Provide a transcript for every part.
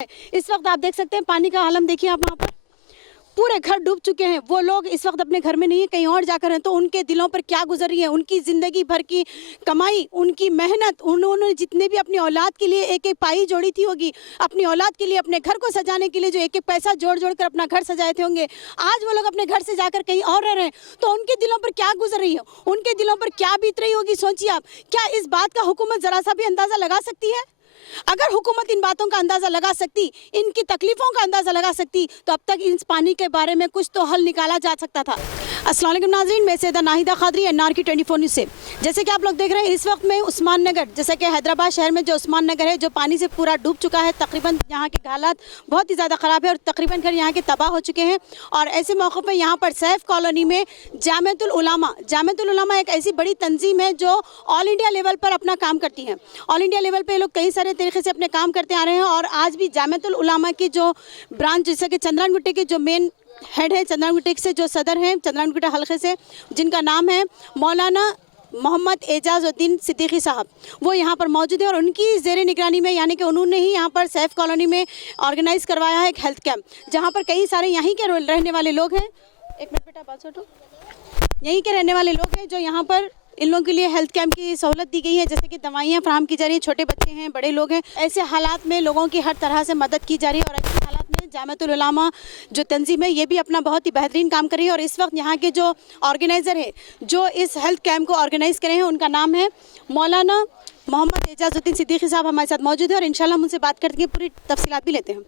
इस वक्त आप देख सकते हैं पानी का आलम देखिए आप वहाँ पर पूरे घर डूब चुके हैं। वो लोग इस वक्त अपने घर में नहीं है, कहीं और जाकर हैं, तो उनके दिलों पर क्या गुजर रही है, उनकी ज़िंदगी भर की कमाई, उनकी मेहनत, उन्होंने जितने भी अपनी औलाद के लिए एक एक पाई जोड़ी थी होगी, अपनी औलाद के लिए, अपने घर को सजाने के लिए जो एक एक पैसा जोड़ जोड़ कर अपना घर सजाए थे होंगे, आज वो लोग अपने घर से जाकर कहीं और रह रहे हैं, तो उनके दिलों पर क्या गुजर रही है, उनके दिलों पर क्या बीत रही होगी। सोचिए आप, क्या इस बात का हुकूमत ज़रा सा भी अंदाज़ा लगा सकती है? अगर हुकूमत इन बातों का अंदाज़ा लगा सकती, इनकी तकलीफ़ों का अंदाज़ा लगा सकती, तो अब तक इस पानी के बारे में कुछ तो हल निकाला जा सकता था। अस्सलाम वालेकुम नाज़रीन, मैं सैयदा नाहिदा खादरी NRK 24 न्यूज़ से। जैसे कि आप लोग देख रहे हैं इस वक्त में उस्मान नगर, जैसे कि हैदराबाद शहर में जो उस्मान नगर है जो पानी से पूरा डूब चुका है, तकरीबन यहाँ के हालात बहुत ही ज़्यादा ख़राब है और तकरीबन घर यहाँ के तबाह हो चुके हैं। और ऐसे मौक़ों पर यहाँ पर सैफ कॉलोनी में जामियतुल उलमा एक ऐसी बड़ी तंजीम है जो ऑल इंडिया लेवल पर अपना काम करती है। ऑल इंडिया लेवल पर लोग कई सारे तरीके से अपने काम करते आ रहे हैं और आज भी जामियतुल उलमा की जो ब्रांच, जैसे कि चंद्रान गुट्टे के जो मेन हेड है, चंद्रान गुट्टे से जो सदर हैं, चंद्रान गुट्टे हल्के से, जिनका नाम है मौलाना मोहम्मद एजाजुद्दीन सिद्दीकी साहब, वो यहाँ पर मौजूद है और उनकी ज़ेर निगरानी में, यानी कि उन्होंने ही यहाँ पर सैफ कॉलोनी में ऑर्गेनाइज़ करवाया है एक हेल्थ कैंप, जहाँ पर कई सारे यहीं के रहने वाले लोग हैं। एक मिनट बेटा, बात सुनो। यहीं के रहने वाले लोग हैं जो यहाँ पर इन लोगों के लिए हेल्थ कैंप की सहूलत दी गई है, जैसे कि दवाइयाँ फराहम की जा रही हैं, छोटे बच्चे हैं, बड़े लोग हैं, ऐसे हालात में लोगों की हर तरह से मदद की जा रही है। और ऐसे हालात में जामियतुल उलमा जो तंजीम है ये भी अपना बहुत ही बेहतरीन काम कर रही है। और इस वक्त यहाँ के जो ऑर्गेनाइज़र है जो इस हेल्थ कैंप को ऑर्गेनाइज़ करे हैं, उनका नाम है मौलाना मोहम्मद एजाजुद्दीन सिद्दीकी साहब, हमारे साथ मौजूद है और इंशाल्लाह हम उनसे बात करके पूरी तफसीलात भी लेते हैं।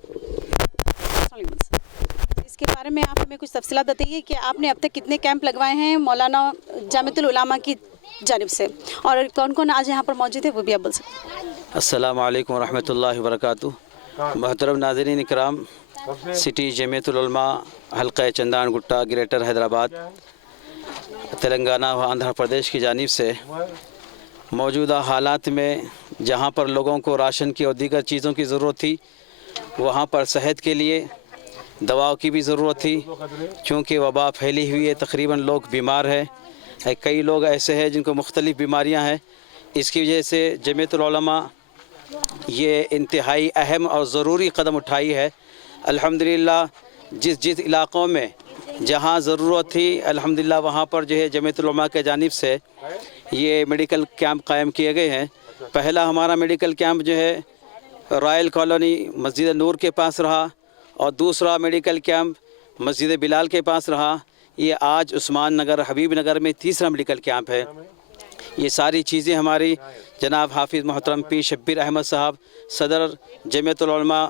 इसके बारे में आप हमें कुछ तफसीलात बताइए कि आपने अब तक कितने कैंप लगवाए हैं मौलाना जामियतुल उलमा की जानिब से, और कौन कौन आज यहाँ पर मौजूद है वो भी आप बोल सकते हैं। अस्सलामु अलैकुम रहमतुल्लाहि व बरकातुहू। मोहतरम नाज़रीन इकराम, सिटी जमीयतुल उलमा हल्का चंद्रान गुट्टा ग्रेटर हैदराबाद तेलंगाना व आंध्र प्रदेश की जानिब से मौजूदा हालात में जहाँ पर लोगों को राशन की और दीगर चीज़ों की ज़रूरत थी, वहाँ पर सेहत के लिए दवाओं की भी ज़रूरत थी। चूँकि वबा फैली हुई है, तकरीबन लोग बीमार हैं, कई लोग ऐसे हैं जिनको मुख्तलिफ़ बीमारियां हैं। इसकी वजह से जमीयतुल उलमा ये इंतहाई अहम और ज़रूरी कदम उठाई है। अल्हम्दुलिल्लाह जिस इलाक़ों में जहाँ ज़रूरत थी, अल्हम्दुलिल्लाह वहाँ पर जो है जमीयतुल उलमा के जानिब से ये मेडिकल कैंप कायम किए गए हैं। पहला हमारा मेडिकल कैंप जो है रॉयल कॉलोनी मस्जिद नूर के पास रहा और दूसरा मेडिकल कैंप मस्जिद बिलाल के पास रहा। ये आज उस्मान नगर हबीब नगर में तीसरा मेडिकल कैंप है। ये सारी चीज़ें हमारी जनाब हाफिज़ मोहतरम पी शब्बीर अहमद साहब सदर जमीयतुल उलमा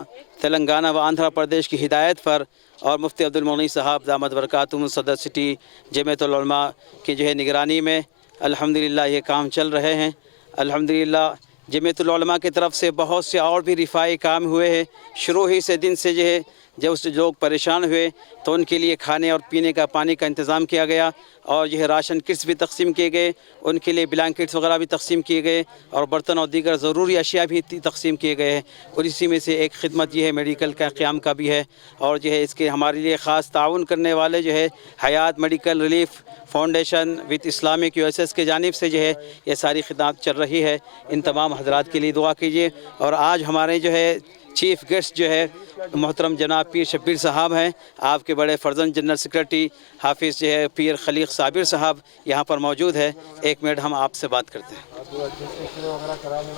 तेलंगाना व आंध्र प्रदेश की हिदायत पर और मुफ्ती अब्दुल मुगनी साहब दामद बरकातुहू सदर सिटी जमीयतुल उलमा की जो है निगरानी में अल्हम्दुलिल्लाह ये काम चल रहे हैं। अल्हम्दुलिल्लाह जमीयतुल उलमा की तरफ से बहुत से और भी रिफाई काम हुए हैं। शुरू ही से दिन से जो है जब उससे लोग परेशान हुए तो उनके लिए खाने और पीने का पानी का इंतज़ाम किया गया और यह राशन किट्स भी तकसीम किए गए, उनके लिए ब्लैंकेट्स वगैरह भी तकसीम किए गए और बर्तन और दीगर ज़रूरी अशिया भी तकसीम किए गए हैं। और इसी में से एक खिदमत ये है मेडिकल का क़याम का भी है और जो है इसके हमारे लिए ख़ास ताउन करने वाले जो है Hayat medical relief foundation with Islamic USS के जानिब से जो है ये सारी खिदमत चल रही है। इन तमाम हज़रात के लिए दुआ कीजिए। और आज हमारे जो है चीफ़ गेस्ट जो है मोहतरम जनाब पीर शब्बीर साहब हैं, आपके बड़े फर्जंद जनरल सेक्रेटरी हाफिज़ जो है पीर खलीक साबिर साहब यहाँ पर मौजूद है। एक मिनट हम आपसे बात करते हैं।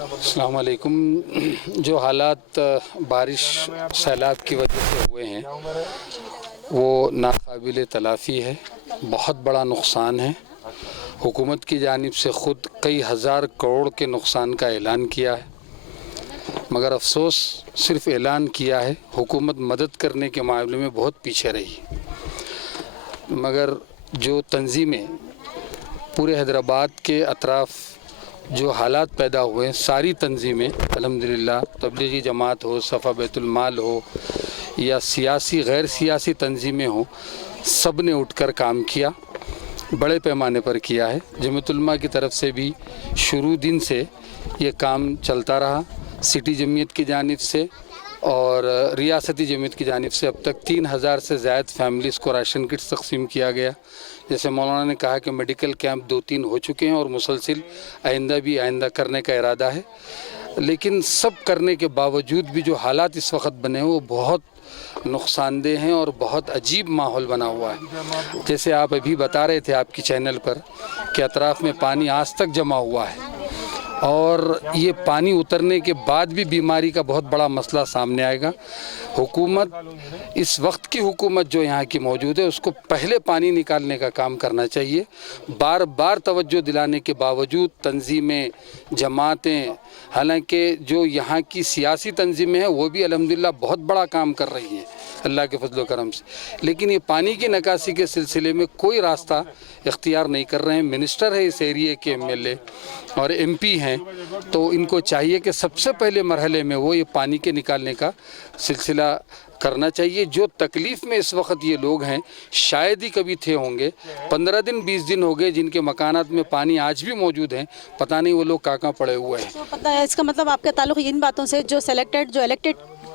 अस्सलाम वालेकुम। जो हालात बारिश सैलाब की वजह से हुए हैं वो नाकाबिल तलाफ़ी है, बहुत बड़ा नुकसान है। हुकूमत की जानिब से ख़ुद कई हज़ार करोड़ के नुकसान का ऐलान किया है, मगर अफसोस सिर्फ ऐलान किया है, हुकूमत मदद करने के मामले में बहुत पीछे रही। मगर जो तंजीमें पूरे हैदराबाद के अतराफ़ जो हालात पैदा हुए हैं, सारी तंजीमें अल्हम्दुलिल्लाह, तबलीगी जमात हो, सफ़ा बैतुल माल हो या सियासी गैर सियासी तंजीमें हो, सब ने उठकर काम किया, बड़े पैमाने पर किया है। जमीयतुल उलमा की तरफ से भी शुरू दिन से ये काम चलता रहा। सिटी जमीयत की जानिब से और रियासती जमीयत की जानिब से अब तक 3000 से ज़ायद फैमिलीज़ को राशन किट्स तकसीम किया गया। जैसे मौलाना ने कहा कि मेडिकल कैंप 2-3 हो चुके हैं और मुसलसिल आइंदा भी करने का इरादा है। लेकिन सब करने के बावजूद भी जो हालात इस वक्त बने हैं वो बहुत नुकसानदेह हैं और बहुत अजीब माहौल बना हुआ है। जैसे आप अभी बता रहे थे आपकी चैनल पर कि अतराफ़ में पानी आज तक जमा हुआ है और ये पानी उतरने के बाद भी बीमारी का बहुत बड़ा मसला सामने आएगा। हुकूमत, इस वक्त की हुकूमत जो यहाँ की मौजूद है, उसको पहले पानी निकालने का काम करना चाहिए। बार बार तवज्जो दिलाने के बावजूद तंजीमें, जमातें, हालांकि जो यहाँ की सियासी तंजीमें हैं वो भी अल्हम्दुलिल्लाह बहुत बड़ा काम कर रही हैं अल्लाह के फजल करम से, लेकिन ये पानी की निकासी के सिलसिले में कोई रास्ता इख्तियार नहीं कर रहे हैं। मिनिस्टर है इस एरिए के एमएलए और एमपी हैं, तो इनको चाहिए कि सबसे पहले मरहले में वो ये पानी के निकालने का सिलसिला करना चाहिए। जो तकलीफ़ में इस वक्त ये लोग हैं शायद ही कभी थे होंगे। 15 दिन 20 दिन हो गए जिनके मकानात में पानी आज भी मौजूद हैं, पता नहीं वो लोग कहाँ पड़े हुए हैं। तो पता है, इसका मतलब आपका ताल्लुक इन बातों से जो इलेक्टेड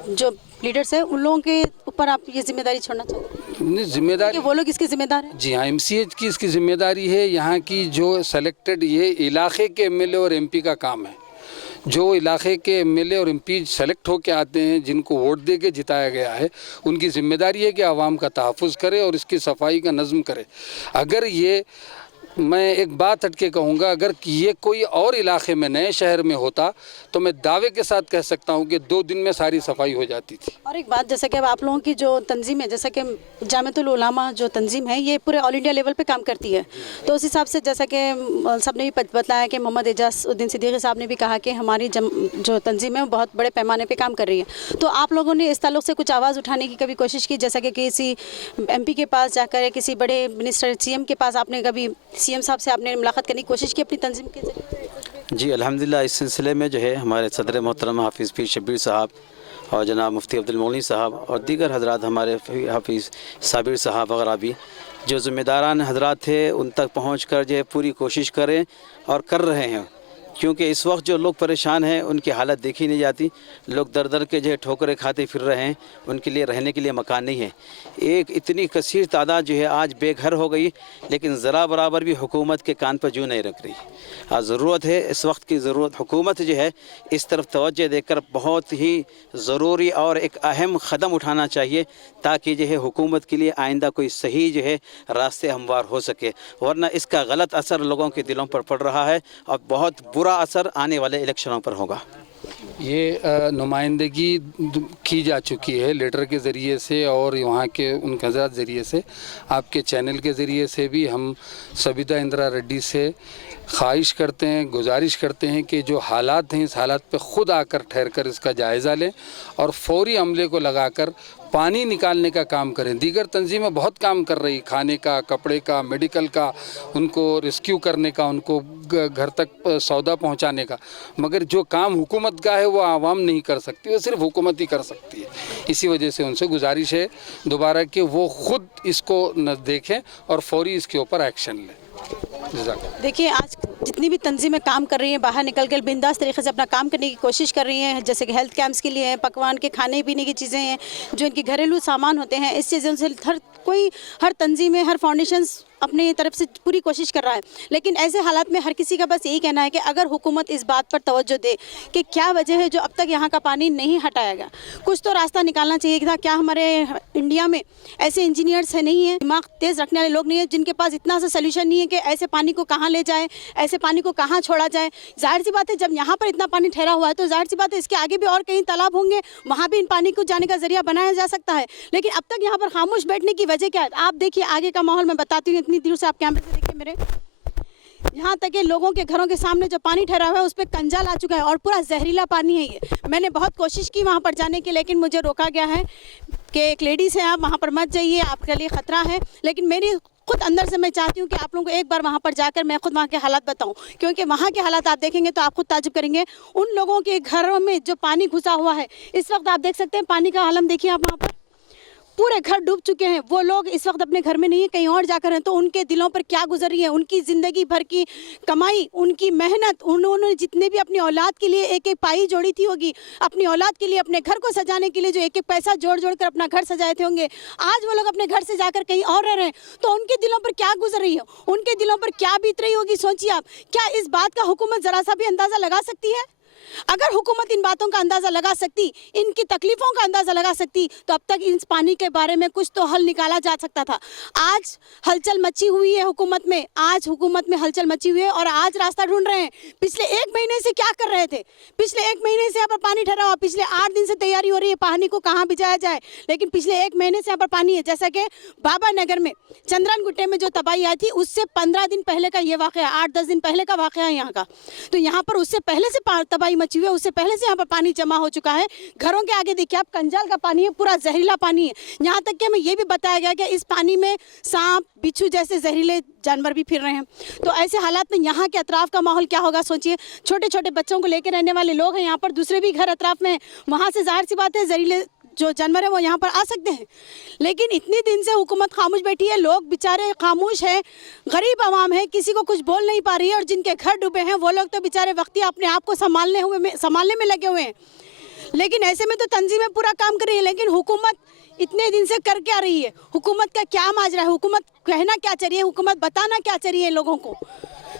जो लीडर्स हैं उन लोगों के ऊपर आप ये जिम्मेदारी छोड़ना चाहते हैं? जिम्मेदारी वो लोग इसके जिम्मेदार हैं? जी हाँ, एमसीएच की इसकी जिम्मेदारी है। यहाँ की जो सेलेक्टेड, ये इलाके के एमएलए और एमपी का काम है। जो इलाके के एमएलए और एमपी सेलेक्ट होकर आते हैं, जिनको वोट दे के जिताया गया है, उनकी जिम्मेदारी है कि आवाम का तहफ़्फ़ुज़ करे और इसकी सफाई का नज़्म करे। अगर ये, मैं एक बात हटके कहूँगा, अगर ये कोई और इलाके में, नए शहर में होता तो मैं दावे के साथ कह सकता हूँ कि 2 दिन में सारी सफाई हो जाती थी। और एक बात, जैसा कि अब आप लोगों की जो तंजीम है, जैसा कि जामिअतुल उलमा जो तंजीम है, ये पूरे ऑल इंडिया लेवल पे काम करती है, तो उस हिसाब से जैसा कि सब ने भी बताया कि मोहम्मद एजाज़ुद्दीन सिद्दीकी साहब ने भी कहा कि हमारी जो तंजीम है वो बहुत बड़े पैमाने पर काम कर रही है। तो आप लोगों ने इस ताल्लुक़ से कुछ आवाज़ उठाने की कभी कोशिश की, जैसा कि किसी MP के पास जाकर, किसी बड़े मिनिस्टर CM के पास आपने कभी, CM साहब से आपने मुलाकात करने की कोशिश की अपनी तंजीम के ज़रिए? जी अल्हम्दुलिल्लाह, इस सिलसिले में जो है हमारे सदर मोहतरम हाफिज़ पीर शब्बीर साहब और जनाब मुफ्ती अब्दुल मौलवी साहब और दीगर हजरात, हमारे हाफिज़ साबिर साहब वगैरह भी जो ज़िम्मेदारान हजरात थे, उन तक पहुँच कर जो है पूरी कोशिश करें और कर रहे हैं। क्योंकि इस वक्त जो लोग परेशान हैं उनकी हालत देखी नहीं जाती। लोग दर दर के जो है ठोकरें खाते फिर रहे हैं, उनके लिए रहने के लिए मकान नहीं है। एक इतनी कसीर तादाद जो है आज बेघर हो गई, लेकिन ज़रा बराबर भी हुकूमत के कान पर जू नहीं रख रही। आज ज़रूरत है, इस वक्त की ज़रूरत, हुकूमत जो है इस तरफ तवज्जो देकर बहुत ही ज़रूरी और एक अहम क़दम उठाना चाहिए, ताकि जो है हुकूमत के लिए आइंदा कोई सही जो है रास्ते हमवार हो सके, वरना इसका गलत असर लोगों के दिलों पर पड़ रहा है और बहुत बुरा असर आने वाले इलेक्शनों पर होगा। ये नुमाइंदगी की जा चुकी है लेटर के ज़रिए से और वहाँ के उनके हज़रात ज़रिए से, आपके चैनल के ज़रिए से भी हम सबिता इंदिरा रेड्डी से ख्वाहिश करते हैं, गुजारिश करते हैं कि जो हालात हैं, इस हालात पे ख़ुद आकर ठहर कर इसका जायज़ा लें और फौरी अमले को लगाकर पानी निकालने का काम करें। दीगर तंजीमें बहुत काम कर रही, खाने का, कपड़े का, मेडिकल का, उनको रेस्क्यू करने का, उनको घर तक सौदा पहुंचाने का, मगर जो काम हुकूमत का है वो आवाम नहीं कर सकती, वो सिर्फ हुकूमत ही कर सकती है। इसी वजह से उनसे गुजारिश है दोबारा कि वो ख़ुद इसको न देखें और फौरी इसके ऊपर एक्शन लें। देखिए, आज जितनी भी तंजीमें काम कर रही हैं, बाहर निकल कर बिंदास तरीके से अपना काम करने की कोशिश कर रही हैं, जैसे कि हेल्थ कैंप्स के लिए हैं, पकवान के खाने पीने की चीज़ें हैं, जो इनके घरेलू सामान होते हैं, इस चीज़ों से हर तंजीमें, हर फाउंडेशंस अपनी तरफ से पूरी कोशिश कर रहा है। लेकिन ऐसे हालात में हर किसी का बस यही कहना है कि अगर हुकूमत इस बात पर तवज्जो दे कि क्या वजह है जो अब तक यहाँ का पानी नहीं हटाया गया, कुछ तो रास्ता निकालना चाहिए था। क्या हमारे इंडिया में ऐसे इंजीनियर्स है नहीं है, दिमाग तेज़ रखने वाले लोग नहीं है, जिनके पास इतना सा सोल्यूशन नहीं है कि ऐसे पानी को कहाँ ले जाए, ऐसे पानी को कहाँ छोड़ा जाए? जाहिर सी बात है, जब यहाँ पर इतना पानी ठहरा हुआ है तो जाहिर सी बात है इसके आगे भी और कहीं तालाब होंगे, वहाँ भी इन पानी को जाने का जरिया बनाया जा सकता है। लेकिन अब तक यहाँ पर खामोश बैठने की वजह क्या है? आप देखिए आगे का माहौल, मैं बताती हूँ, इतनी दूर से आप कैमरे से देखिए मेरे, यहाँ तक कि लोगों के घरों के सामने जो पानी ठहरा हुआ है उस पर कंजाल आ चुका है और पूरा जहरीला पानी है ये। मैंने बहुत कोशिश की वहाँ पर जाने की, लेकिन मुझे रोका गया है कि एक लेडीज़ है, आप वहाँ पर मत जाइए, आपके लिए ख़तरा है। लेकिन मेरी खुद अंदर से मैं चाहती हूँ कि आप लोगों को एक बार वहाँ पर जाकर मैं खुद वहाँ के हालात बताऊँ, क्योंकि वहाँ के हालात आप देखेंगे तो आप खुद ताजुब करेंगे। उन लोगों के घरों में जो पानी घुसा हुआ है, इस वक्त आप देख सकते हैं पानी का आलम देखिए आप, वहाँ पर पूरे घर डूब चुके हैं। वो लोग इस वक्त अपने घर में नहीं है, कहीं और जाकर हैं, तो उनके दिलों पर क्या गुजर रही है, उनकी ज़िंदगी भर की कमाई, उनकी मेहनत, उन्होंने जितने भी अपनी औलाद के लिए एक एक पाई जोड़ी थी होगी, अपनी औलाद के लिए, अपने घर को सजाने के लिए जो एक एक पैसा जोड़ जोड़ कर अपना घर सजाए थे होंगे, आज वो लोग अपने घर से जाकर कहीं और रह रहे हैं, तो उनके दिलों पर क्या गुजर रही है, उनके दिलों पर क्या बीत रही होगी, सोचिए आप। क्या इस बात का हुकूमत ज़रा सा भी अंदाज़ा लगा सकती है? अगर हुकूमत इन बातों का अंदाज़ा लगा सकती, इनकी तकलीफ़ों का अंदाज़ा लगा सकती, तो अब तक इस पानी के बारे में कुछ तो हल निकाला जा सकता था। आज हलचल मची हुई है हुकूमत में, आज हुकूमत में हलचल मची हुई है और आज रास्ता ढूंढ रहे हैं। पिछले 1 महीने से क्या कर रहे थे? पिछले 1 महीने से यहाँ पर पानी ठहरा हुआ, पिछले 8 दिन से तैयारी हो रही है पानी को कहाँ भिजाया जाए, लेकिन पिछले 1 महीने से यहाँ पर पानी है। जैसा कि बाबा नगर में चंद्रन गुट्टे में जो तबाही आई थी, उससे 15 दिन पहले का ये वाक़या, 8-10 दिन पहले का वाक़या है यहाँ का। तो यहाँ पर उससे पहले से तबाही मची हुई है, उससे पहले से यहाँ पर पानी जमा हो चुका है। घरों के आगे देखिए आप, कंजाल का पानी है, पूरा जहरीला पानी है। यहाँ तक कि हमें ये भी बताया गया कि इस पानी में सांप, बिच्छू जैसे जहरीले जानवर भी फिर रहे हैं। तो ऐसे हालात में यहाँ के अतराफ़ का माहौल क्या होगा सोचिए। छोटे छोटे बच्चों को लेकर रहने वाले लोग हैं यहाँ पर, दूसरे भी घर अतराफ़ में, वहाँ से ज़ाहिर सी बात है जहरीले जो जानवर है वो यहाँ पर आ सकते हैं। लेकिन इतने दिन से हुकूमत खामोश बैठी है, लोग बेचारे खामोश हैं, गरीब आवाम है, किसी को कुछ बोल नहीं पा रही है। और जिनके घर डूबे हैं वो लोग तो बेचारे वक्ती अपने आप को संभालने में लगे हुए हैं। लेकिन ऐसे में तो तंजीमें पूरा काम कर रही है, लेकिन हुकूमत इतने दिन से कर क्या रही है? हुकूमत का क्या माजरा है? हुकूमत कहना क्या चाह रही है? हुकूमत बताना क्या चाह रही है लोगों को?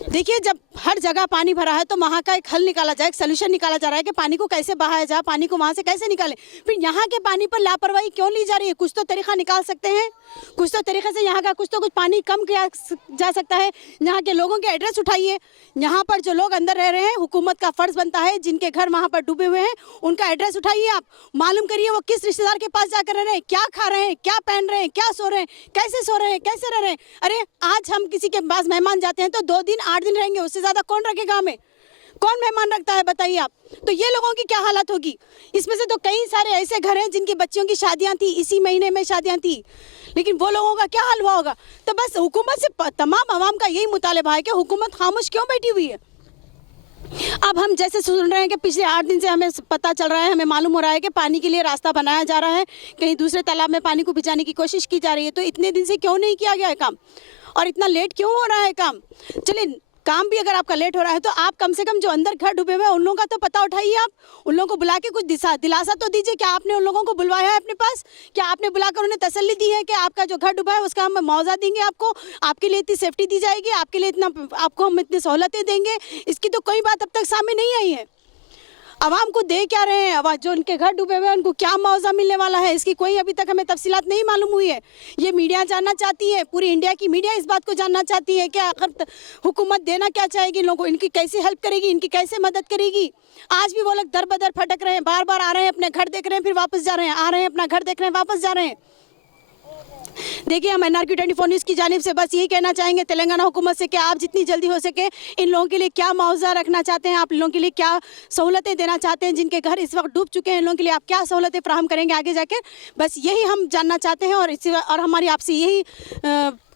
देखिए, जब हर जगह पानी भरा है तो वहाँ का एक हल निकाला जाए, एक सलूशन निकाला जा रहा है कि पानी को कैसे बहाया जाए, पानी को वहाँ से कैसे निकालें। फिर यहाँ के पानी पर लापरवाही क्यों ली जा रही है? कुछ तो तरीका निकाल सकते हैं, कुछ तो तरीके से यहाँ का कुछ तो कुछ पानी कम किया जा सकता है। यहाँ के लोगों के एड्रेस उठाइए, यहाँ पर जो लोग अंदर रह रहे हैं, हुकूमत का फ़र्ज़ बनता है जिनके घर वहाँ पर डूबे हुए हैं उनका एड्रेस उठाइए, आप मालूम करिए वो किस रिश्तेदार के पास जाकर रह रहे हैं, क्या खा रहे हैं, क्या पहन रहे हैं, क्या सो रहे हैं, कैसे सो रहे हैं, कैसे रह रहे हैं। अरे आज हम किसी के पास मेहमान जाते हैं तो 2 दिन 8 दिन रहेंगे, उससे ज़्यादा कौन रखेगा हमें? कौन मेहमान रखता है बताइए आप। तो ये लोगों की क्या हालत होगी। इसमें से तो कई सारे ऐसे घर हैं जिनकी बच्चियों की शादियां थी, इसी महीने में शादियां थी, लेकिन वो लोगों का क्या हाल हुआ होगा। तो बस हुकूमत से तमाम आवाम का यही मुतालिबा है कि हुकूमत खामोश क्यों बैठी हुई है। अब हम जैसे सुन रहे हैं कि पिछले 8 दिन से हमें पता चल रहा है, हमें मालूम हो रहा है कि पानी के लिए रास्ता बनाया जा रहा है, कहीं दूसरे तालाब में पानी को भिजाने की कोशिश की जा रही है। तो इतने दिन से क्यों नहीं किया गया है काम, और इतना लेट क्यों हो रहा है काम? चलिए, काम भी अगर आपका लेट हो रहा है तो आप कम से कम जो अंदर घर डूबे हुए हैं उन लोगों का तो पता उठाइए, आप उन लोगों को बुला के कुछ दिलासा तो दीजिए। क्या आपने उन लोगों को बुलवाया है अपने पास? क्या आपने बुलाकर उन्हें तसल्ली दी है कि आपका जो घर डूबा है उसका हम मुआवजा देंगे, आपको आपके लिए इतनी सेफ्टी दी जाएगी, आपके लिए इतना आपको हम इतनी सहूलतें देंगे? इसकी तो कोई बात अब तक सामने नहीं आई है। आवाम को दे क्या रहे हैं, आवाज जो उनके घर डूबे हुए हैं उनको क्या मुआवजा मिलने वाला है, इसकी कोई अभी तक हमें तफसीलात नहीं मालूम हुई है। ये मीडिया जानना चाहती है, पूरी इंडिया की मीडिया इस बात को जानना चाहती है कि आखिर हुकूमत देना क्या चाहेगी लोगों को, इनकी कैसे हेल्प करेगी, इनकी कैसे मदद करेगी। आज भी वो लोग दर बदर भटक रहे हैं, बार बार आ रहे हैं, अपने घर देख रहे हैं, फिर वापस जा रहे हैं, आ रहे हैं, अपना घर देख रहे हैं, वापस जा रहे हैं। देखिए, हम NRQ 24 न्यूज़ की जानिब से बस यही कहना चाहेंगे तेलंगाना हुकूमत से कि आप जितनी जल्दी हो सके इन लोगों के लिए क्या मुआवजा रखना चाहते हैं, आप लोगों के लिए क्या सहूलतें देना चाहते हैं, जिनके घर इस वक्त डूब चुके हैं, इन लोगों के लिए आप क्या सहूलतें फराहम करेंगे आगे जाकर, बस यही हम जानना चाहते हैं। और हमारी आपसे यही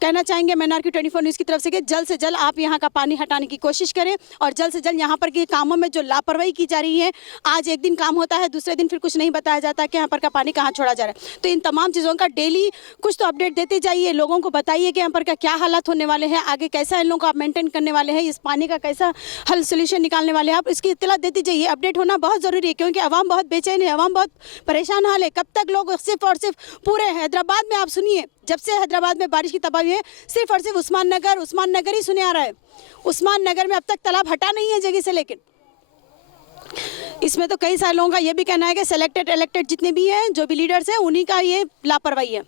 कहना चाहेंगे मैं NRQ 24 न्यूज़ की तरफ से जल्द आप यहाँ का पानी हटाने की कोशिश करें और जल्द से जल्द यहाँ पर के कामों में जो लापरवाही की जा रही है, आज एक दिन काम होता है, दूसरे दिन फिर कुछ नहीं बताया जाता कि यहाँ पर का पानी कहाँ छोड़ा जा रहा है। तो इन तमाम चीज़ों का डेली कुछ तो अपडेट देते जाइए, लोगों को बताइए कि यहाँ पर का क्या हालात होने वाले हैं, आगे कैसा इन लोगों को आप मेंटेन करने वाले हैं, इस पानी का कैसा हल सोल्यूशन निकालने वाले हैं, आप इसकी इत्तला देते जाइए। अपडेट होना बहुत ज़रूरी है क्योंकि आवाम बहुत बेचैन है, आवाम बहुत परेशान हाल है। कब तक लोग सिर्फ और सिर्फ पूरे हैदराबाद में, आप सुनिए, जब से हैदराबाद में बारिश की तबाही है सिर्फ और सिर्फ उस्मान नगर ही सुने आ रहा है। उस्मान नगर में अब तक तालाब हटा नहीं है जगह से, लेकिन इसमें तो कई सारे लोगों का ये भी कहना है कि सेलेक्टेड इलेक्टेड जितने भी हैं, जो भी लीडर्स हैं, उन्हीं का ये लापरवाही है।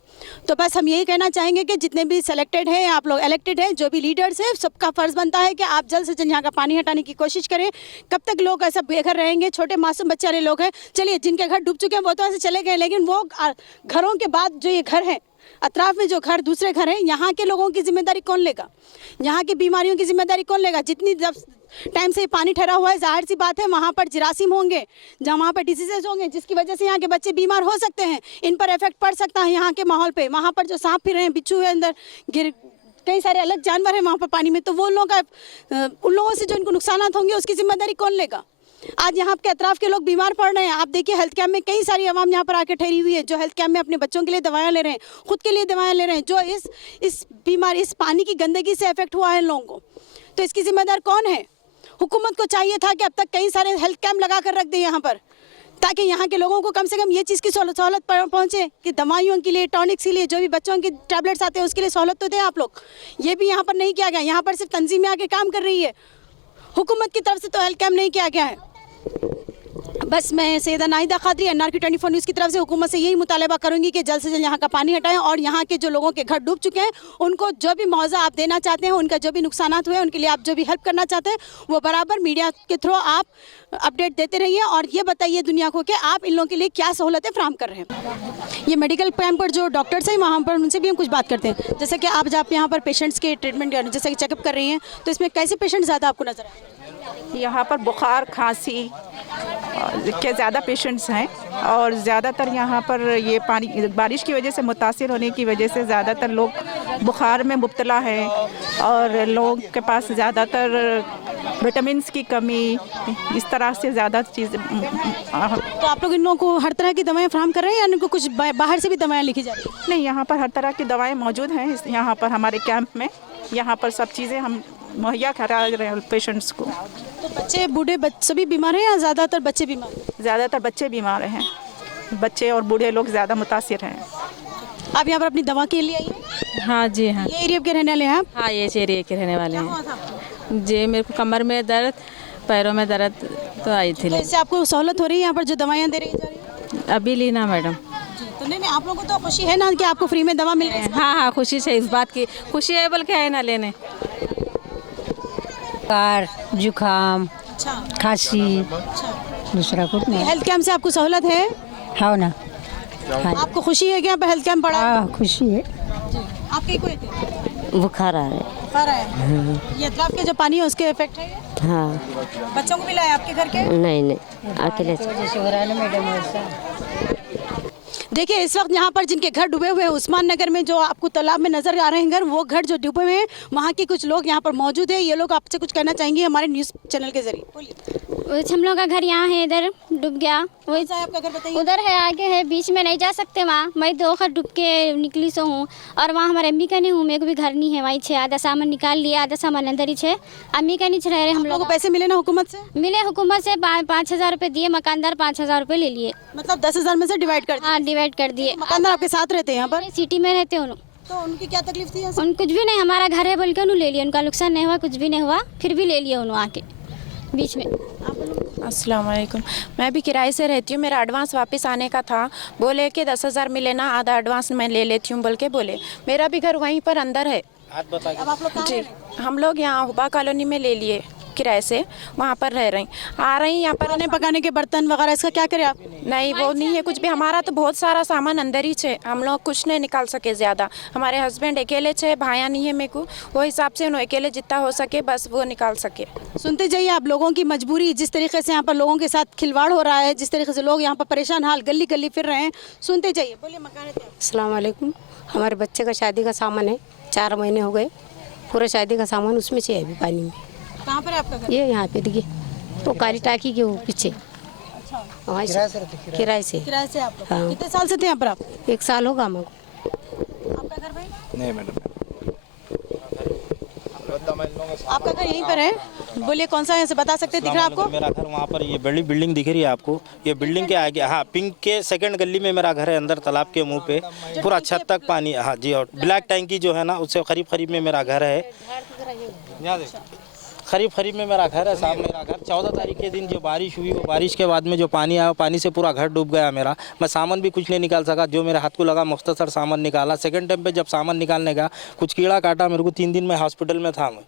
तो बस हम यही कहना चाहेंगे कि जितने भी सेलेक्टेड हैं, आप लोग इलेक्टेड हैं, जो भी लीडर्स हैं, सबका फ़र्ज़ बनता है कि आप जल्द से जल्द यहाँ का पानी हटाने की कोशिश करें। कब तक लोग ऐसा बेघर रहेंगे? छोटे मासूम बच्चे वाले लोग हैं, चलिए जिनके घर डूब चुके हैं वो तो ऐसे चले गए, लेकिन वो घरों के बाद जो ये घर हैं, अतराफ में जो घर दूसरे घर हैं, यहाँ के लोगों की जिम्मेदारी कौन लेगा? यहाँ की बीमारियों की जिम्मेदारी कौन लेगा? जितनी जब टाइम से पानी ठहरा हुआ है, जाहिर सी बात है वहाँ पर जरासीम होंगे, जहाँ वहाँ पर डिसीजेज होंगे, जिसकी वजह से यहाँ के बच्चे बीमार हो सकते हैं, इन पर इफेक्ट पड़ सकता है यहाँ के माहौल पे। वहाँ पर जो सांप फिर रहे हैं, बिच्छू है अंदर, कई सारे अलग जानवर हैं वहाँ पर पानी में, तो वो लोगों का उन लोगों से जो इनको नुकसान होंगे उसकी जिम्मेदारी कौन लेगा? आज यहाँ के अतराफ के लोग बीमार पड़ रहे हैं। आप देखिए, हेल्थ कैंप में कई सारी आवाम यहाँ पर आके ठहरी हुई है, जो हेल्थ कैंप में अपने बच्चों के लिए दवाएं ले रहे हैं, खुद के लिए दवाएं ले रहे हैं, जो इस बीमारी, इस पानी की गंदगी से इफेक्ट हुआ है लोगों को। तो इसकी जिम्मेदार कौन है? हुकूमत को चाहिए था कि अब तक कई सारे हेल्थ कैंप लगा कर रख दें यहाँ पर, ताकि यहाँ के लोगों को कम से कम ये चीज़ की सहूलत पहुँचे कि दवाइयों के लिए, टॉनिक्स के लिए, जो भी बच्चों की टैबलेट्स आते हैं उसके लिए सहूलत तो दें आप लोग। ये भी यहाँ पर नहीं किया गया। यहाँ पर सिर्फ तंजीमें आके काम कर रही है, हुकूमत की तरफ से तो हेल्थ कैंप नहीं किया गया है। बस मैं सैयदा नाहिदा खादरी NRK 24 न्यूज़ की तरफ से हुकूमत से यही मुतालबा करूंगी कि जल्द से जल्द यहाँ का पानी हटाएं और यहाँ के जो लोगों के घर डूब चुके हैं उनको जो भी मुआवजा आप देना चाहते हैं, उनका जो भी नुकसानात हुए उनके लिए आप जो भी हेल्प करना चाहते हैं वो बराबर मीडिया के थ्रू आप अपडेट देते रहिए और ये बताइए दुनिया को कि आप इन लोगों के लिए क्या सहूलतें फराहम कर रहे हैं। ये मेडिकल कैंप पर जो डॉक्टर्स हैं वहाँ पर उनसे भी हम कुछ बात करते हैं। जैसे कि आप जब यहाँ पर पेशेंट्स के ट्रीटमेंट जैसे कि चेकअप कर रही हैं तो इसमें कैसे पेशेंट ज़्यादा आपको नजर आए? यहाँ पर बुखार खांसी के ज़्यादा पेशेंट्स हैं और ज़्यादातर यहाँ पर ये पानी बारिश की वजह से मुतासिर होने की वजह से ज़्यादातर लोग बुखार में मुब्तला है और लोगों के पास ज़्यादातर विटामिन्स की कमी, इस तरह से ज़्यादा चीज़। तो आप लोग इन लोगों को हर तरह की दवाएं फराहम कर रहे हैं या इनको कुछ बाहर से भी दवाएं लिखी जा रही हैं? नहीं, यहाँ पर हर तरह की दवाएं मौजूद हैं यहाँ पर हमारे कैंप में। यहाँ पर सब चीज़ें हम मुहैया करा रहे हैं पेशेंट्स को। तो बच्चे बूढ़े सभी बीमार हैं या ज़्यादातर बच्चे बीमार हैं? ज़्यादातर बच्चे बीमार हैं, बच्चे और बूढ़े लोग ज़्यादा मुतासिर हैं। आप यहाँ पर अपनी दवा के लिए आई हैं? हाँ जी हाँ। ये एरिया के रहने वाले हैं आप? हाँ, ये एरिया के रहने वाले हैं जी। मेरे को कमर में दर्द, पैरों में दर्द तो आई थी। तो इससे आपको सहूलत हो रही है यहाँ पर जो दवाइयाँ दे रही जा रही है? अभी ली ना मैडम। तो नहीं, आप लोगों को तो खुशी है ना कि आपको फ्री में दवा मिल रही है? हाँ हाँ, खुशी से इस बात की खुशी है, बल्कि है ना लेने। बुखार, जुकाम, खांसी, दूसरा कुछ नहीं। हेल्थ कैंप से आपको सहूलत है? हाँ ना। आपको खुशी है कि यहाँ पर हेल्थ कैंप पड़ा है? हाँ, खुशी है। आपके कोई थे? बुखार आ रहा है। ये अतलाफ के जो पानी है उसके इफेक्ट है? हाँ। बच्चों को भी लाए आपके घर के? नहीं, अकेले देखिए इस वक्त यहाँ पर जिनके घर डूबे हुए हैं उस्मान नगर में जो आपको तालाब में नजर आ रहे हैं घर, वो घर जो डूबे हुए हैं वहाँ के कुछ लोग यहाँ पर मौजूद है। ये लोग आपसे कुछ कहना चाहेंगे हमारे न्यूज़ चैनल के जरिए। बोलिए। हम लोग का घर यहाँ है, इधर डूब गया। वही आपका घर बताइए। उधर है, आगे है, बीच में नहीं जा सकते वहाँ। मैं 2 घर डूब के निकली सो हूँ और वहाँ हमारे अम्मी का नहीं हूँ, मेरे को भी घर नहीं है। वही छे आधा सामान निकाल लिया, आधा सामान अंदर ही छे। अम्मी का नहीं रह रहे हम लोग को पैसे मिले ना हुकूमत से? मिले हुकूमत से 5,000 रुपये दिए, मकानदार 5,000 रुपये ले लिए। मतलब 10,000 में से डिवाइड कर दिया? हाँ, डिवाइड कर दिए। मकानदार आपके साथ रहते हैं यहाँ पर? सिटी में रहते हैं। तो उनकी क्या तकलीफ थी? उन कुछ भी नहीं, हमारा घर है बोल के उन्होंने ले लिया। उनका नुकसान नहीं हुआ, कुछ भी नहीं हुआ, फिर भी ले लिया उन्होंने आके बीच में। अस्सलाम वालेकुम। मैं भी किराए से रहती हूँ, मेरा एडवांस वापस आने का था। बोले कि 10,000 मिले ना, आधा एडवांस मैं ले लेती हूँ बोल के बोले। मेरा भी घर वहीं पर अंदर है। अब आप लोग जी, हम लोग यहाँ हुबा कॉलोनी में ले लिए किराए से, वहाँ पर रह रही। आ रही यहाँ पर खाने पकाने के बर्तन वगैरह इसका क्या करें आप? नहीं, वो नहीं है कुछ भी। हमारा तो बहुत सारा सामान अंदर ही छे, हम लोग कुछ नहीं निकाल सके ज़्यादा। हमारे हस्बैंड अकेले छे, भाया नहीं है मेरे को, वो हिसाब से उन्होंने अकेले जितना हो सके बस वो निकाल सके। सुनते जाइए आप लोगों की मजबूरी, जिस तरीके से यहाँ पर लोगों के साथ खिलवाड़ हो रहा है, जिस तरीके से लोग यहाँ पर परेशान हाल गली गली फिर रहे हैं। सुनते जाइए। बोलिए। मकान है? अस्सलाम वालेकुम। हमारे बच्चे का शादी का सामान है, 4 महीने हो गए। पूरा शादी का सामान उसमें से है अभी पानी में। कहाँ पर है आपका घर? ये यहाँ पे देखिए, वो काली टाकी के वो पीछे। वहाँ किराए से। किराए से आप लोग? हाँ। कितने साल से थे यहाँ पर आप? 1 साल होगा हमको। आपका घर भाई? नहीं मैडम। आपका घर यहीं पर है? बोलिए कौन सा है, से बता सकते हैं? दिख रहा है आपको? मेरा घर वहाँ पर, ये बड़ी बिल्डिंग दिख रही है आपको, ये बिल्डिंग के आगे, हाँ, पिंक के सेकंड गली में मेरा घर है, अंदर तालाब के मुंह पे पूरा छत तक पानी। हाँ जी, और ब्लैक टैंकी जो है ना उससे करीब में मेरा घर है। यहाँ देखो, करीब में मेरा घर है, सामने मेरा घर। 14 तारीख के दिन जो बारिश हुई, वो बारिश के बाद में जो पानी आया, पानी से पूरा घर डूब गया मेरा। मैं सामान भी कुछ नहीं निकाल सका, जो मेरे हाथ को लगा मुख्तसर सामान निकाला। सेकंड टाइम पे जब सामान निकालने गया, कुछ कीड़ा काटा मेरे को। 3 दिन में हॉस्पिटल में था मैं,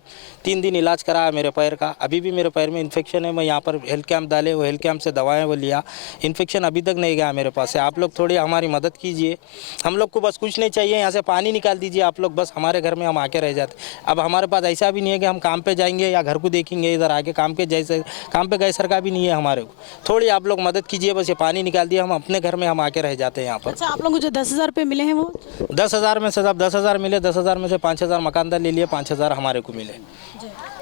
3 दिन इलाज कराया मेरे पैर का। अभी भी मेरे पैर में इन्फेक्शन है। मैं यहाँ पर हेल्थ कैंप डाले, वो हेल्थ कैंप से दवाएँ वो लिया, इन्फेक्शन अभी तक नहीं गया मेरे पास से। आप लोग थोड़ी हमारी मदद कीजिए, हम लोग को बस कुछ नहीं चाहिए, यहाँ से पानी निकाल दीजिए आप लोग, बस हमारे घर में हम आके रह जाते। अब हमारे पास ऐसा भी नहीं है कि हम काम पे जाएंगे या घर को देखेंगे, इधर आके काम पे गए सर का भी नहीं है हमारे को। थोड़ी आप लोग मदद कीजिए, बस ये पानी निकाल दिया, हम अपने घर में हम आके रह जाते हैं यहाँ पर। अच्छा, आप लोगों को जो 10,000 रुपये मिले हैं वो? 10,000 में से साहब 10,000 मिले, 10,000 में से 5,000 मकानदार ले लिए, 5,000 हमारे को मिले।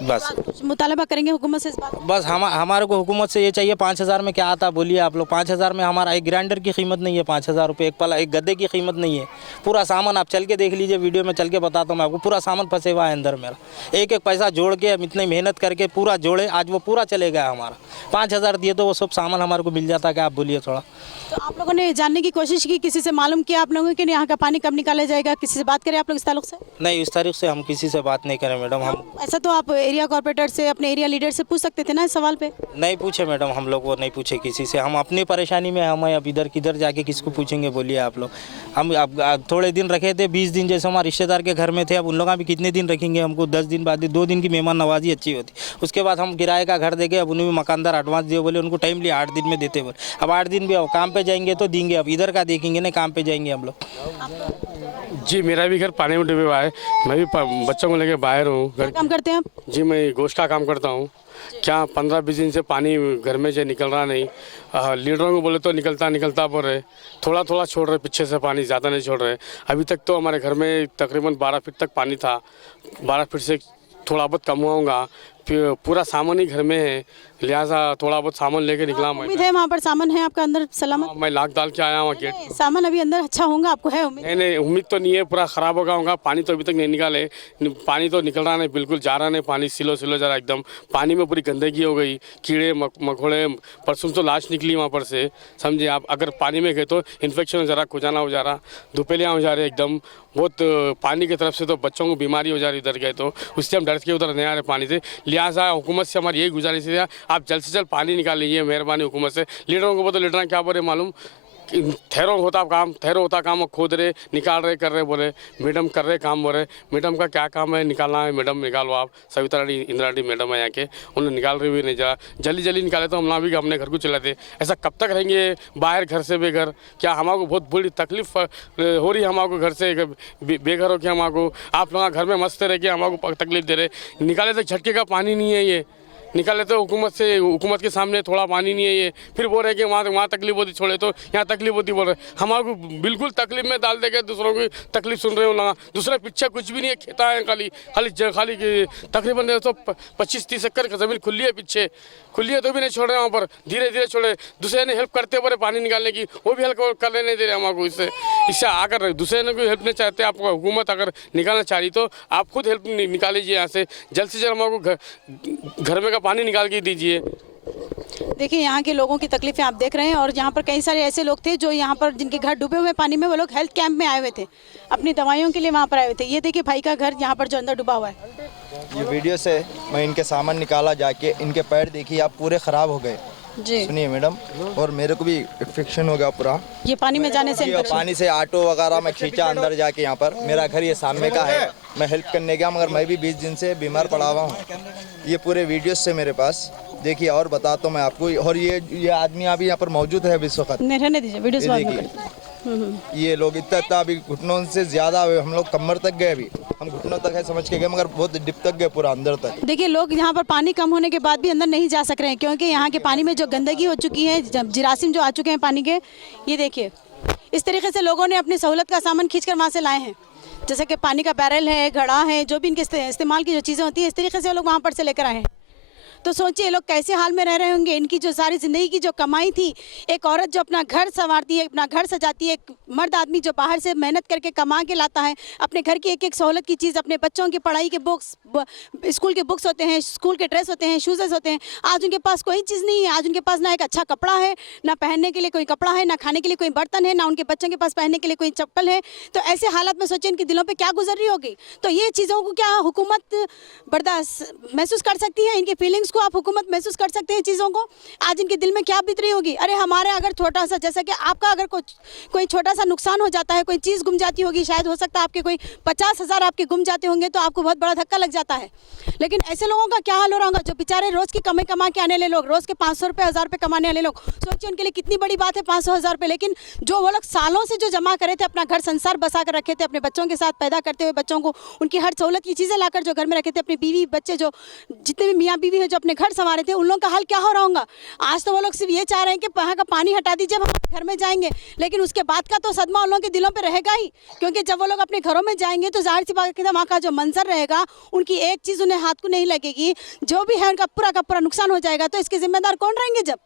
बस मुतालबा करेंगे हुकूमत से इस बात? बस हमारे को हुकूमत से ये चाहिए। 5,000 में क्या आता बोलिए आप लोग? 5,000 में हमारा एक ग्राइंडर की कीमत नहीं है, 5,000 रुपये। एक गद्दे की कीमत नहीं है। पूरा सामान आप चल के देख लीजिए, वीडियो में चल के बताता हूँ मैं आपको, पूरा सामान फंसे हुआ है अंदर मेरा। एक पैसा जोड़ के हम इतनी मेहनत करके पूरा जोड़े, आज वो पूरा चले गया हमारा। 5,000 दिए तो वो सब सामान हमारे को मिल जाता है। क्या आप बोलिए थोड़ा। तो आप लोगों ने जानने की कोशिश की, किसी से मालूम किया आप लोगों के यहाँ का पानी कब निकाला जाएगा? किसी से बात करें आप लोग इस ताल्लुक से? नहीं, इस तारीख से हम किसी से बात नहीं करें मैडम। हम ऐसा तो आप एरिया कॉर्पोरेटर से, अपने एरिया लीडर से पूछ सकते थे ना इस सवाल पे। नहीं पूछे मैडम, हम लोग वो नहीं पूछे किसी से। हम अपनी परेशानी में हम अब इधर किधर जाके किसको पूछेंगे बोलिए आप लोग। हम अब थोड़े दिन रखे थे, 20 दिन जैसे हमारे रिश्तेदार के घर में थे। अब उन लोग भी कितने दिन रखेंगे हमको? 10 दिन बाद 2 दिन की मेहमान नवाजी अच्छी होती। उसके बाद हम किराए का घर देके अब उन्हें भी मकानदार एडवांस दिए, बोले उनको टाइम लिया 8 दिन में देते बोले। अब 8 दिन भी अब काम पे जाएंगे तो देंगे, अब इधर का देखेंगे ना, काम पे जाएंगे हम लोग। जी मेरा भी घर पानी में डूबे हुआ है। मैं भी बच्चों को लेकर बाहर हूँ। क्या काम करते हैं आप? जी मैं गोश्त का काम करता हूँ। क्या 15-20 दिन से पानी घर में से निकल रहा नहीं। लीडरों को बोले तो निकलता पर है, थोड़ा थोड़ा छोड़ रहे पीछे से पानी, ज़्यादा नहीं छोड़ रहे। अभी तक तो हमारे घर में तकरीबन 12 फीट तक पानी था। 12 फीट से थोड़ा बहुत कम हुआ होगा। फिर पूरा सामान ही घर में है, लिहाजा थोड़ा बहुत सामान लेके निकला मैं। उम्मीद है वहाँ पर सामान है आपका अंदर सलामत? मैं लाख डाल के आया हूँ गेट। सामान अभी अंदर अच्छा होगा, आपको है उम्मीद? नहीं उम्मीद तो नहीं है, पूरा ख़राब होगा होगा। पानी तो अभी तक नहीं निकाले, पानी तो निकल रहा नहीं, बिल्कुल जा रहा नहीं पानी। सिलो जरा एकदम पानी में पूरी गंदगी हो गई, कीड़े मकोड़े। परसों तो लाश निकली वहाँ पर से, समझे आप। अगर पानी में गए तो इन्फेक्शन हो जा रहा, खुजाना हो जा रहा, धुपेलियाँ हो जा रही एकदम। बहुत पानी की तरफ से तो बच्चों को बीमारी हो जा रही उधर गए तो, उससे हम डर के उधर नहीं आ रहे पानी से। लिहाजा हुकूमत से हमारी यही गुजारिश है, आप जल्द से जल्द पानी निकाल लीजिए, मेहरबानी हुकूमत से। लीडरों को बोलो, लीडर क्या बोले मालूम, ठहरो होता काम खोद रहे, निकाल रहे, कर रहे बोले। मैडम कर रहे काम बोले। मैडम का क्या काम है, निकालना है। मैडम निकालो आप। सविता रानी इंदिरा रेड्डी मैडम है यहाँ के, उन्हें निकाल रही हुई नहीं जा। जल्दी निकाले तो हम ना भी अपने घर को चलाते। ऐसा कब तक रहेंगे बाहर घर से बेघर? क्या हमारे बहुत बड़ी तकलीफ हो रही है हमारे घर से बेघर हो के हमारे। आप लोग घर में मस्त रह के हमारे तकलीफ दे रहे। निकाले तो झटके का पानी नहीं है, ये निकाले तो हुकूमत के सामने थोड़ा पानी नहीं है ये। फिर बोल रहे कि वहाँ तकलीफ होती, छोड़े तो यहाँ तकलीफ होती बोल रहे। हमारे को बिल्कुल तकलीफ में डाल देंगे, दूसरों की तकलीफ सुन रहे हो ना। दूसरे पीछे कुछ भी नहीं है, खेता है खाली तकरीबन तो 25-30 एकड़ की ज़मीन खुली है, पीछे खुली है तो भी नहीं छोड़ रहे वहाँ पर। धीरे धीरे दूसरे ने हेल्प करते बोले पानी निकालने की, वो भी हेल्प करने नहीं दे रहे हमारे। इससे अगर दूसरे ने कोई हेल्प नहीं चाहते, आपको हुकूमत अगर निकालना चाह रही तो आप खुद हेल्प निकाल लीजिए यहाँ से। जल्द से जल्द हमारे घर में का पानी निकाल के दीजिए। देखिए यहाँ के लोगों की तकलीफें आप देख रहे हैं, और यहाँ पर कई सारे ऐसे लोग थे जो यहाँ पर जिनके घर डूबे हुए पानी में, वो लोग हेल्थ कैंप में आए हुए थे, अपनी दवाइयों के लिए वहाँ पर आए हुए थे। ये देखिए भाई का घर यहाँ पर जो अंदर डूबा हुआ है। ये वीडियो से मैं इनके सामान निकाला जाके, इनके पैर देखिए आप पूरे ख़राब हो गए जी। सुनिए मैडम, और मेरे को भी इन्फेक्शन हो गया पूरा। ये पानी में जाने से पानी से ऑटो वगैरह मैं खींचा अंदर जाके। यहाँ पर मेरा घर ये सामने का है, मैं हेल्प करने गया, मगर मैं भी 20 दिन से बीमार पड़ा हुआ हूँ। ये पूरे वीडियोस से मेरे पास देखिए, और बताता हूँ मैं आपको। और ये आदमी अभी यहाँ पर मौजूद है इस वक्त। रहने दीजिए, वीडियोस बाद में ये लोग इतना अभी घुटनों से ज़्यादा हम लोग कमर तक गए। अभी हम घुटनों तक है समझ के गए, मगर बहुत डिप तक गए, पूरा अंदर तक। देखिए लोग यहाँ पर पानी कम होने के बाद भी अंदर नहीं जा सक रहे हैं, क्योंकि यहाँ के पानी में जो गंदगी हो चुकी है, जरासीम जो आ चुके हैं पानी के। ये देखिए इस तरीके से लोगों ने अपनी सहूलत का सामान खींचकर वहाँ से लाए हैं, जैसे कि पानी का बैरल है, घड़ा है, जो भी इनके इस्तेमाल की जो चीज़ें होती है, इस तरीके से लोग वहाँ पर से लेकर आए हैं। तो सोचिए लोग कैसे हाल में रह रहे होंगे। इनकी जो सारी ज़िंदगी की जो कमाई थी, एक औरत जो अपना घर संवारती है, अपना घर सजाती है, एक मर्द आदमी जो बाहर से मेहनत करके कमा के लाता है अपने घर की एक एक सहूलत की चीज़, अपने बच्चों की पढ़ाई के बुक्स, स्कूल के बुक्स होते हैं, स्कूल के ड्रेस होते हैं, शूज़ेस होते हैं। आज उनके पास कोई चीज़ नहीं है। आज उनके पास ना एक अच्छा कपड़ा है, ना पहनने के लिए कोई कपड़ा है, ना खाने के लिए कोई बर्तन है, ना उनके बच्चों के पास पहनने के लिए कोई चप्पल है। तो ऐसे हालात में सोचिए इनके दिलों पर क्या गुजर रही होगी। तो ये चीज़ों को क्या हुकूमत बर्दाश्त महसूस कर सकती है? इनकी फीलिंग्स को आप हुकूमत महसूस कर सकते हैं चीज़ों को? आज इनके दिल में क्या बीत रही होगी। अरे हमारे अगर छोटा सा, जैसा कि आपका अगर कोई छोटा सा नुकसान हो जाता है, कोई चीज़ गुम जाती होगी, शायद हो सकता है आपके कोई 50,000 आपके गुम जाते होंगे, तो आपको बहुत बड़ा धक्का लग जाता है। लेकिन ऐसे लोगों का क्या हाल हो रहा होगा जो बेचारे रोज़ की कमाई कमा के आने वाले लोग, रोज़ के 500 रुपये 1000 रुपये कमाने वाले लोग। सोचिए उनके लिए कितनी बड़ी बात है 500-1000 रुपये। लेकिन जो वो लोग सालों से जो जमा करे थे, अपना घर संसार बसा कर रखे थे, अपने बच्चों के साथ पैदा करते हुए बच्चों को उनकी हर सहूलत की चीज़ें लाकर जो घर में रखे थे, अपनी बीवी बच्चे जो जितने भी मियाँ बीवी है जो अपने घर संवारे थे, उन लोगों का हाल क्या हो रहा होगा। आज तो वो लोग सिर्फ ये चाह रहे हैं कि वहाँ का पानी हटा दीजिए, हम घर में जाएंगे। लेकिन उसके बाद का तो सदमा उन लोगों के दिलों पे रहेगा ही, क्योंकि जब वो लोग अपने घरों में जाएंगे तो जाहिर सी बात है वहाँ का जो मंजर रहेगा, उनकी एक चीज़ उन्हें हाथ को नहीं लगेगी, जो भी है उनका पूरा का पूरा नुकसान हो जाएगा। तो इसके जिम्मेदार कौन रहेंगे? जब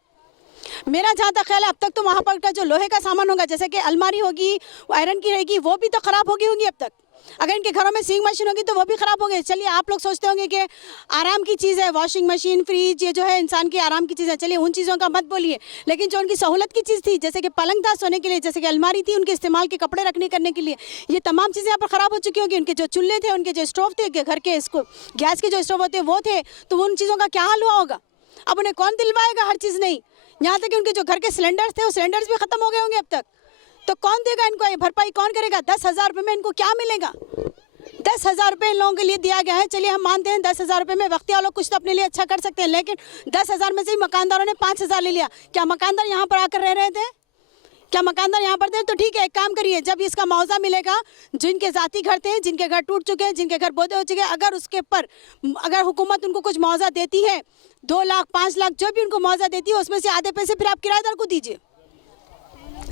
मेरा जहाँ तक ख्याल है, अब तक तो वहाँ पर का जो लोहे का सामान होगा, जैसे कि अलमारी होगी, आयरन की रहेगी, वो भी तो ख़राब होगी अब तक। अगर इनके घरों में सीइंग मशीन होगी तो वो भी ख़राब हो गई। चलिए आप लोग सोचते होंगे कि आराम की चीज़ है वॉशिंग मशीन, फ्रिज, ये जो है इंसान की आराम की चीज़ है, चलिए उन चीज़ों का मत बोलिए, लेकिन जो उनकी सहूलत की चीज़ थी, जैसे कि पलंग था सोने के लिए, जैसे कि अलमारी थी उनके इस्तेमाल के कपड़े रखने करने के लिए, ये तमाम चीज़ें यहाँ पर ख़राब हो चुकी होगी। उनके जो चूल्हे थे, उनके जो स्टोव थे, घर के इसको गैस के जो स्टोव होते वो थे, तो उन चीज़ों का क्या हाल हुआ होगा? अब उन्हें कौन दिलवाएगा? हर चीज़ नहीं, यहाँ तक कि उनके जो घर के सिलेंडर्स थे वो सिलेंडर्स भी ख़त्म हो गए होंगे अब तक, तो कौन देगा इनको? ये भरपाई कौन करेगा? 10,000 रुपये में इनको क्या मिलेगा? 10,000 रुपये इन लोगों के लिए दिया गया है। चलिए हम मानते हैं 10,000 रुपये में वक्तिया लोग कुछ तो अपने लिए अच्छा कर सकते हैं, लेकिन 10,000 में से ही मकानदारों ने 5,000 ले लिया। क्या मकानदार यहाँ पर आकर रह रहे थे? क्या मकानदार यहाँ पर थे? तो ठीक है, एक काम करिए, जब इसका मुआवजा मिलेगा, जिनके ज़ाती घर थे, जिनके घर टूट चुके हैं, जिनके घर बोधे हो चुके हैं, अगर उसके पर अगर हुकूमत उनको कुछ मुआवजा देती है, 2 लाख 5 लाख जो भी उनको मुआवजा देती है, उसमें से आधे पैसे फिर आप किराएदार को दीजिए।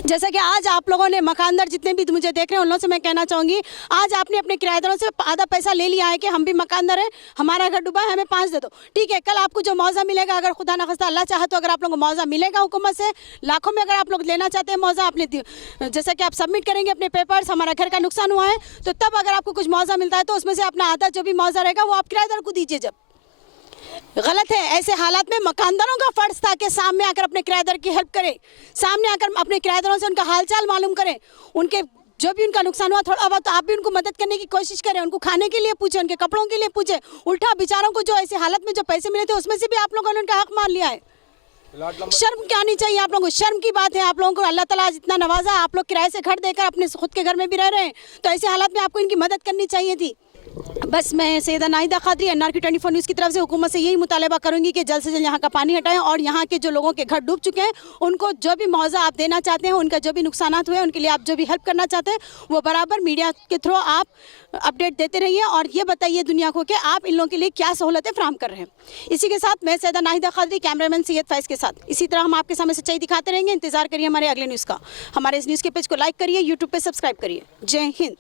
जैसे कि आज आप लोगों ने मकानदार जितने भी मुझे देख रहे हैं उन लोगों से मैं कहना चाहूँगी, आज आपने अपने किराएदारों से आधा पैसा ले लिया है कि हम भी मकानदार हैं, हमारा घर डूबा है, हमें 5 दे दो। ठीक है, कल आपको जो मुआवजा मिलेगा, अगर खुदा ना खास्ता अल्लाह चाहे तो अगर आप लोगों को मुआवजा मिलेगा हुकूमत से, लाखों में अगर आप लोग लेना चाहते हैं मुआवजा, अपने जैसा कि आप सबमिट करेंगे अपने पेपर्स, हमारा घर का नुकसान हुआ है, तो तब अगर आपको कुछ मुआवजा मिलता है तो उसमें से अपना आधा जो भी मुआवजा रहेगा वो आप किराएदार को दीजिए। जब गलत है, ऐसे हालात में मकानदारों का फर्ज था कि सामने आकर अपने किराएदार की हेल्प करें, सामने आकर अपने किराएदारों से उनका हालचाल मालूम करें, उनके जो भी उनका नुकसान हुआ थोड़ा बहुत तो आप भी उनको मदद करने की कोशिश करें, उनको खाने के लिए पूछे, उनके कपड़ों के लिए पूछे। उल्टा बेचारों को जो ऐसे हालत में जो पैसे मिले थे उसमें से भी आप लोगों ने उनका हक मान लिया है। शर्म क्या आनी चाहिए आप लोगों को? शर्म की बात है, आप लोगों को अल्लाह ताला जितना नवाजा, आप लोग किराए से घर देकर अपने खुद के घर में भी रह रहे हैं, तो ऐसे हालात में आपको इनकी मदद करनी चाहिए थी। बस मैं सैयदा नाहिदा खादरी NRK 24 न्यूज़ की तरफ से हुकूमत से यही मुतालबा करूंगी कि जल्द से जल्द यहाँ का पानी हटाएं और यहाँ के जो लोगों के घर डूब चुके हैं उनको जो भी मुआवजा आप देना चाहते हैं, उनका जो भी नुकसानात हुए उनके लिए आप जो भी हेल्प करना चाहते हैं वो बराबर मीडिया के थ्रू आप अपडेट देते रहिए और ये बताइए दुनिया को कि आप इन लोगों के लिए क्या सहूलतें फराहम कर रहे हैं। इसी के साथ मैं सैयदा नाहिदा खादरी, कैमरामैन सैयद फैज़ के साथ इसी तरह हम आपके सामने सच्चाई दिखाते रहेंगे। इंतजार करिए हमारे अगले न्यूज़ का। हमारे इस न्यूज़ के पेज को लाइक करिए, यूट्यूब पर सब्सक्राइब करिए। जय हिंद।